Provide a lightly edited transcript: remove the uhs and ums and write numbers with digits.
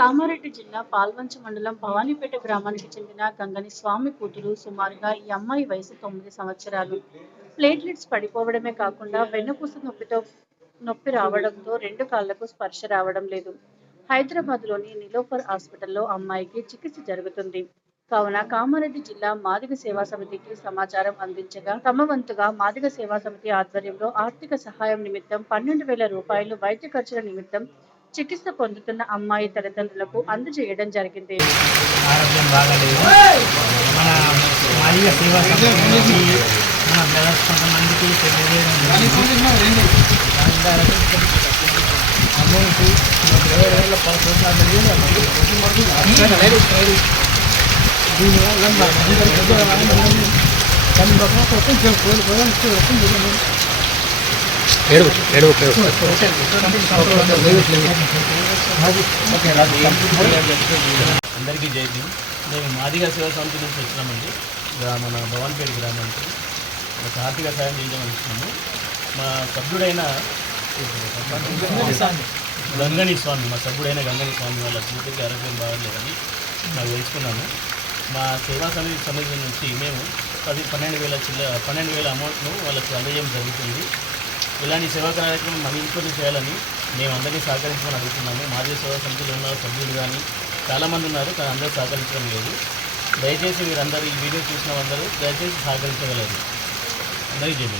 కామారెడ్డి జిల్లా పాల్వంచ మండలం భవానీపేట గ్రామానికి చెందిన గంగని స్వామి కూతురు. సుమారుగా ఈ అమ్మాయి వయసు 9 సంవత్సరాలు. ప్లేట్లెట్స్ పడిపోవడమే కాకుండా వెన్నుపూస నొప్పి రావడంతో 2 కాళ్లకు స్పర్శ రావడం లేదు. హైదరాబాద్లోని నిలోఫర్ హాస్పిటల్లో అమ్మాయికి చికిత్స జరుగుతుంది. కావున కామారెడ్డి జిల్లా మాదిగ సేవా సమితికి సమాచారం అందించగా తమ వంతుగా మాదిగ సేవా సమితి ఆధ్వర్యంలో ఆర్థిక సహాయం నిమిత్తం 12,000 రూపాయలు వైద్య ఖర్చుల నిమిత్తం చికిత్స పొందుతున్న అమ్మాయి తల్లిదండ్రులకు అందజేయడం జరిగింది. ఆరోగ్యం బాగాలేదు. మన మాదిగ సేవా సమితి మన బ్రదర్స్ కొంతమందికి అమౌంట్ 20,000 అందరికీ జై భీమ్. మేము మాదిగ సేవా సమితి నుంచి వచ్చినామండి. మన భవాన్పేట గ్రామానికి ఒక ఆర్థిక సాయం చేయడం ఇస్తున్నాము. మా సభ్యుడైన గంగని స్వామి వాళ్ళ కూతురికి ఆరోగ్యం బాగాలేదని నాకు తెలుసుకున్నాను. మా సేవా సమితి నుంచి మేము 12,000 అమౌంట్ను వాళ్ళకి అందజేయడం జరుగుతుంది. ఇలాంటి సేవా కార్యక్రమం మన ఇంట్లో చేయాలని మేము అందరినీ సహకరించమని అడుగుతున్నాము. మాదిగ సేవా సమితిలో ఉన్న సభ్యులు కానీ చాలామంది ఉన్నారు, కానీ అందరూ సహకరించడం లేదు. దయచేసి మీరందరూ ఈ వీడియో చూసిన అందరూ దయచేసి సహకరించగలరు. అందరికీ జై.